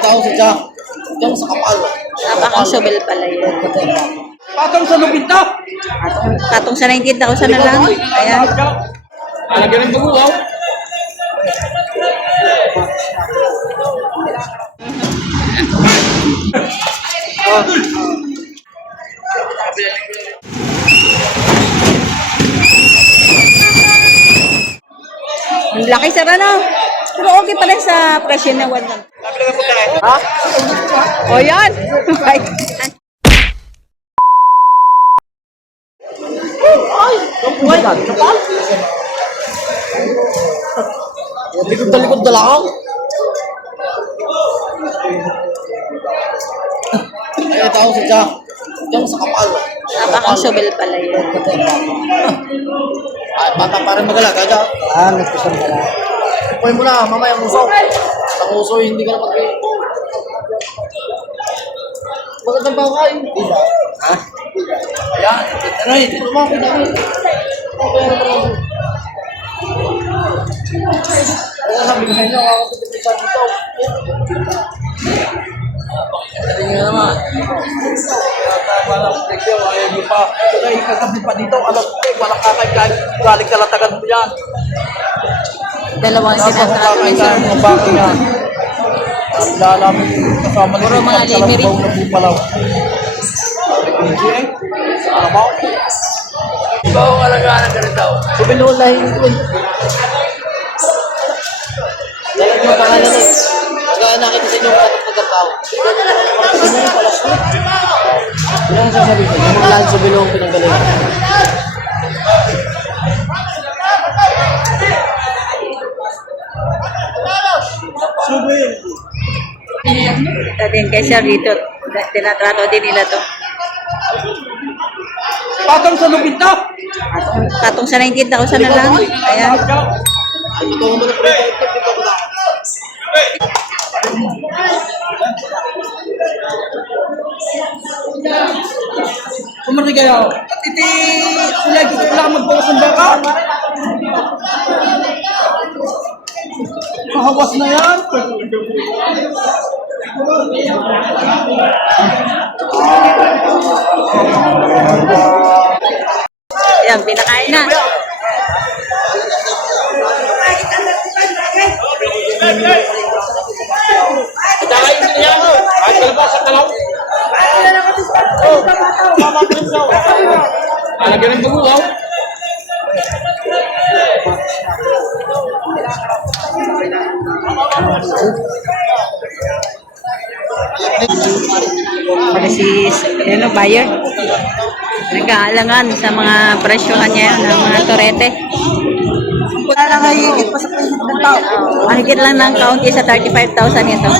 tao sa dyan. Diyan sa kapal. Napakang subel pala yun. Patong sa lupita. Patong sa 19,000 na lang. Ayan. Alagyan ng baguaw. Ang laki sa ano. Pero okay pa rin sa presyo na 1 lang. Ha? O yan. Ay. Likod na likod na lang. Ay, tao sa dyan. Diyan sa kapal. Napakang subel pala yun. Ay, bata pa rin magalag. Kaya nagpusan ka lang. Upoy mo na, mamaya ang uso. Ang uso, hindi ka na mag-i. Magandang bangay. Diba? Ha? Ayan, tataray. Dito mo, pinagay. Oo, sabi nga nyo, ako sa dito. Pagkakali nga naman. Walang presyo, ayaw nyo pa. Ito na ikagabi pa dito. Alam ko, walang galing kalatagan mo yan. Dalawang sibang trato ni sir. Mga baki nga. Lalamin kasama nito. Puro mga limeri. Na bupalaw. Arabaw. Ikaw ang alagaan ka rin daw. Subinuulahin ko eh. Dalag yung pangalan eh. Pagka nakita sa inyo ang pagkatao. Ano yung palas mo? Ano ang sasabihin ko? Yung maglaan sa bilong pinanggalingan. Ito din kay sir dito. Tinatrato din nila to. Patong sa lupita! Patong sa 19,000 na lang. Ayan. Kumarni kayo. At iti, ako lagi ko lang magbawas ng baka. Mahawas na yan. Ayan, pinakain na. Itakain din yan. Kahit kalabas sa kalaw. Alagyan ng baguaw. Para si ano, buyer. Nag-aalangan sa mga presyohan niya ng mga torete. Wala na nga higit pa sa presyo ng tao. Mahigit lang ng kaunti sa 35,000 ito.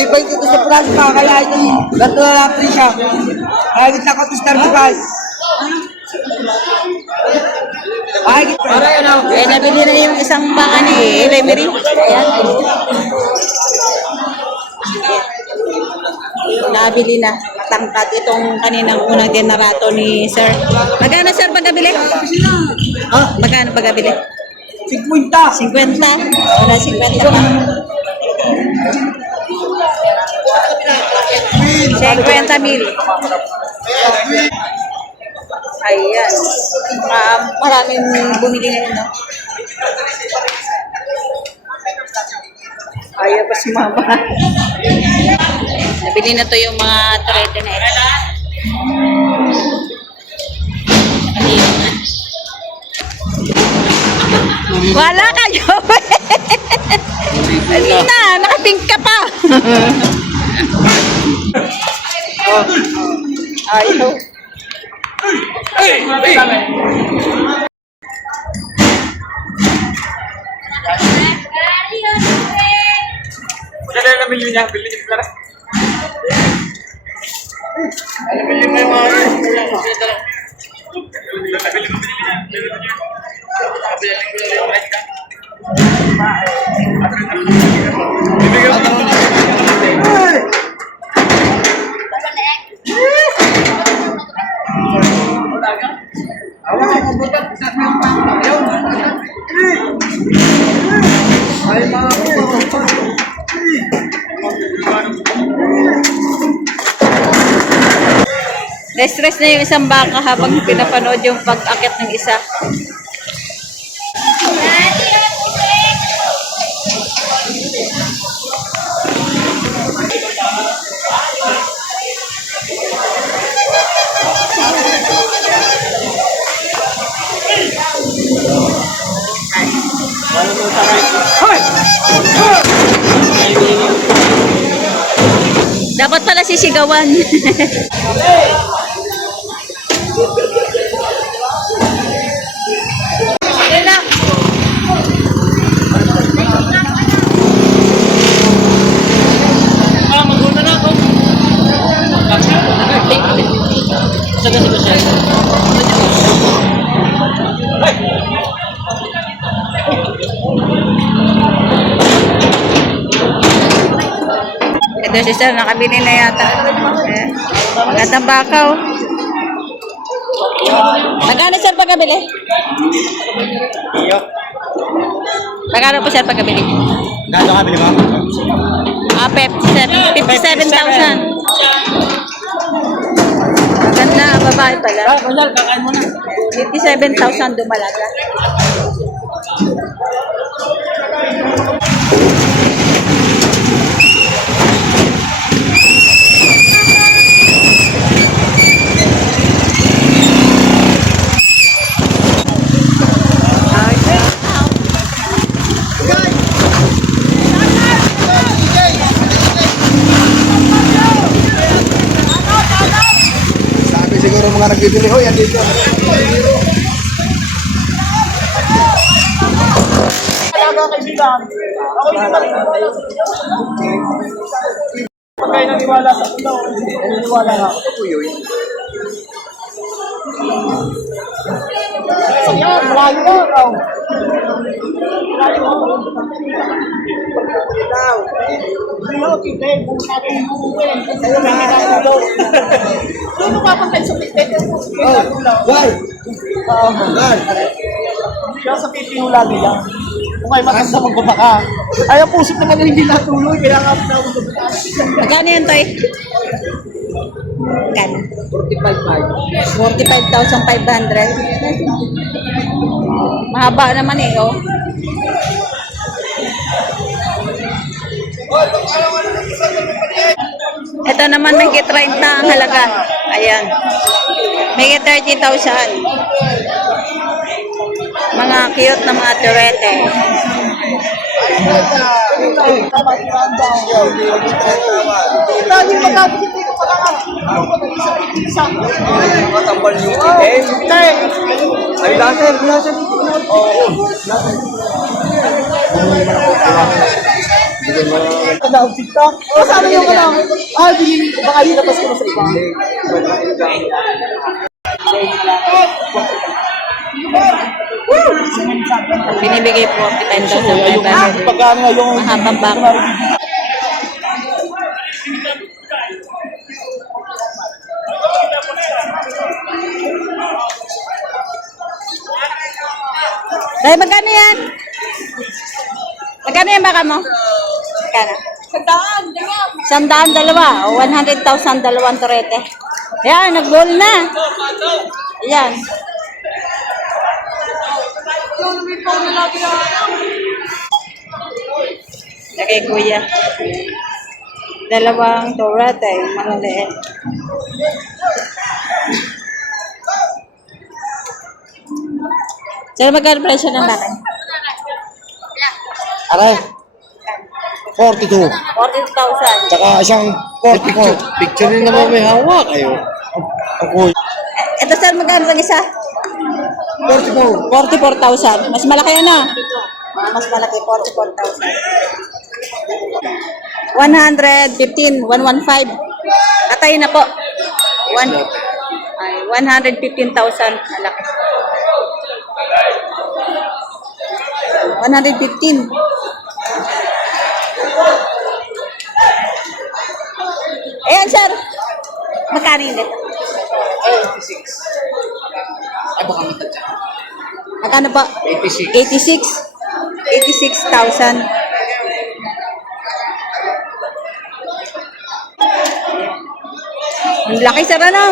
Ibay dito sa plasma, kaya ito, ba't na natin siya? Kahit ako ito sa 35. Eh, nabili na yung isang baka ni Remery. Ayan. Nabili na. Matangkad itong kaninang unang generato ni Sir. Magkano Sir pagkabili? Magkano pagkabili? 50. 50? Wala 50 pa. 50,000. Ayan. Maraming bumili ngayon, no? Ayaw pa sumama. Nabili na to yung mga torete na ito. Wala kayo! Hindi na! Nakapink ka pa! Ayaw. Magkano na bilhin niya? Bilhin niya pala. Ano bilhin mo yung mga ay mga Na-stress na yung isang baka habang pinapanood yung pag-akit ng isa. Dapat pala sisigawan. Yun lang. Magulta na ako. Saga si Michelle. Ito si sir, nakabili na yata. Magandang bakaw. Magkano sir pagkabili? Iyo. Magkano po sir pagkabili? Gano'n ka bili mo? 57,000. Maganda, babae pala. Gonzal, kakain mo na. 57,000 dumalaga. Sabi siguro mga nagbibili, hoy, andito. Pagkain naniwala sa ulo. Naniwala nga ako. Ito yun. Yan, malayo na. Doon mapapantay sa pitin. Guy! Guy! Kaya sa pipihula nila. Kung ay maganda magbabaka. Ay, ang puso naman na hindi natuloy. Kaya nga ako magbabaka. Magkano yun, Toy? Magkano? 45,500. Mahaba naman eh, oh. Ito naman may 30 ang halaga. Ayan. May 30,000. Mga cute na mga turete. Lagi magkakita ko pala ka. Ano ba nag isa isa? Matambal yung itin. Ay, laser, laser. Oo. Tanaw TikTok. O sana yung ano? Ah, bilhin ko. Baka di na ko sa iba. Binibigay po 10,500. Pagkano nga yung Mahabang bako. Dahil magkano yan? Magkano yan baka mo? Magkano? Sandaan dalawa. O 100,000 dalawang turete. Ayan, nag-goal na. Ayan. Kay kuya. Dalawang turete. Malaliit. Sino magkano presyo ng bakay? Aray. 42. 40,000. Tsaka isang 44. Picture rin naman may hawak kayo. Ako. Ito sir, magkano pag isa? 44. 44,000. Mas malaki yan ah. Mas malaki, 44,000. 115, 115. Katay na po. 115,000. Malaki. 115. Ayan, sir. Magkano yun dito? 86. Ay, baka matadya. Magkano po? 86. 86. 86,000. Ang laki, sir, ano?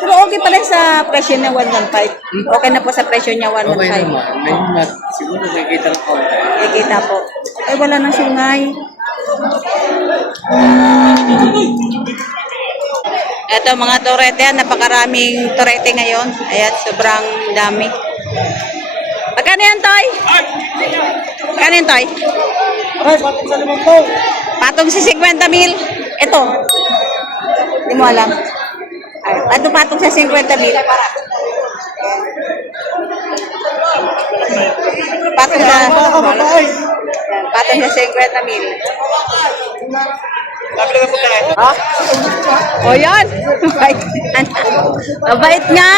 Pero okay pa rin sa presyo niya 115. Okay na po sa presyo niya 115. Okay naman. May siguro nakikita lang ko. Kikita po. Ay, wala nang sungay. Ito mga torete, napakaraming torete ngayon. Ayan, sobrang dami. Magkano yan, Toy? Magkano yan, Toy? Patong si 50,000. Ito. Hindi mo alam. Ay, patong sa 50,000. Patong sa 50,000. Ha? O yan. Mabait nga.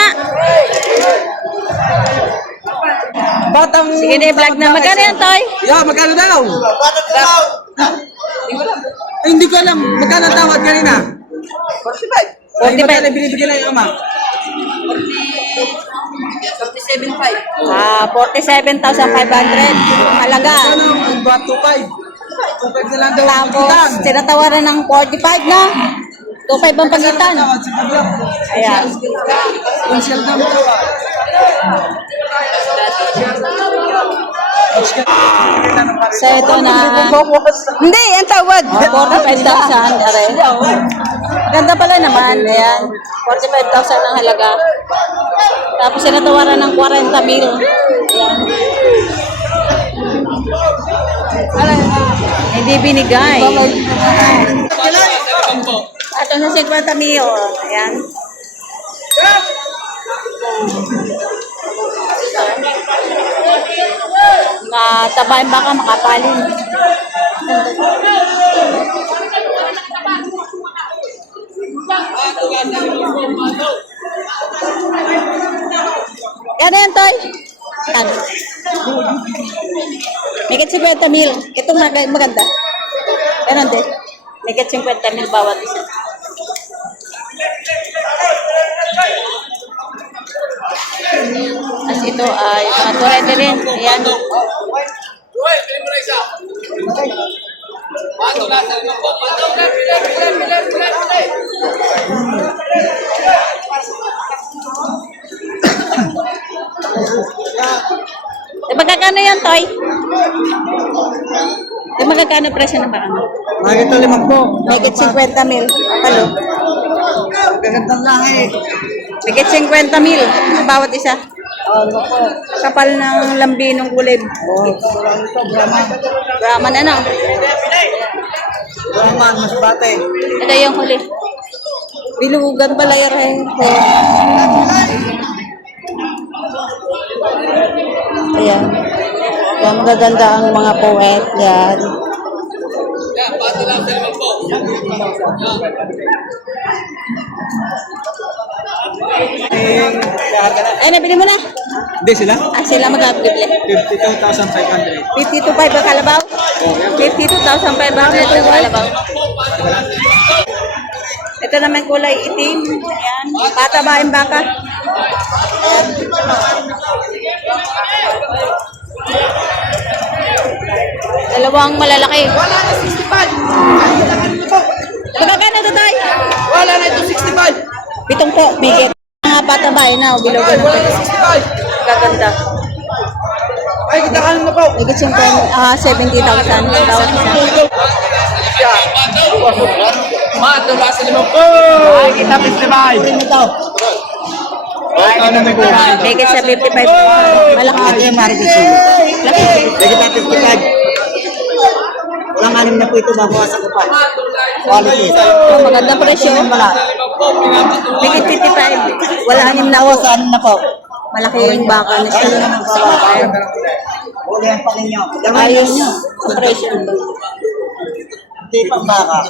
Batang... Sige na, i-vlog na. Magkano yan, Toy? Yeah, magkano daw? Hindi ko alam. Magkano ang tawad kanina? 45. 45. Magkano binibigyan ng ama? 47,500. Halaga. Ano? 2.5. 2.5 na lang daw. Tapos, tinatawaran ng 45 na. 2.5 ang pagitan. Ayan. Consel na mo. So, ito na. Hindi, ang tawad. 45,000. Aray. Ganda pala naman. Ayan. 45,000 ang halaga. Tapos, tinatawaran ng 40,000. Ayan. Hindi binigay. Ito na 50,000. Ayan. Matabayin baka makapalin. Yan yan, Toy. Yan. Megit 50,000. Ito maganda. Ganon din. Megit 50,000 bawat isa. As ito ay mga turete rin. Ayan. Magkakano yan, Toy? Magkakano presyo ng baka? Magkano 5 po. Megit 50,000. Halo. Gagandang lahi. Megit 50,000 ang bawat isa. Kapal ng lambinong kulib. Brahman ano? Brahman, mas bate. Ito yung huli. Bilugan pala yung rente. Ayan. Ayan, magaganda ang mga poet. Yan. Ay, nabili mo na. Hindi sila? Ah, sila magkabili. 52,500. 52,500 ang kalabaw? 52,500 ang kalabaw. Ito naman kulay itim. Ayan. Patabain baka. Ayan. Dalawang malalaki. Wala na 65. Magkakano ito tayo? Wala na ito 65. Pitong po, bigit. Mga patabain na, bilogan ng Wala na 65. gaganda. Ay, kita ka na po. Higit 70,000 ang bawat isa. Matula sa 5 po. Ay, kita 55. Ito. Ay, ano may kuha? Higit sa 55. Malaki. Ate, Marites. Laki. Kita 55. Walang anim na po ito, babawasan ko pa. Quality. Oh, magandang presyo. Higit 55. Wala anim na ako. Sa anim na po. Malaki yung baka na siya. Uli ang pangin nyo. Ayos ang presyo. Hindi pang baka.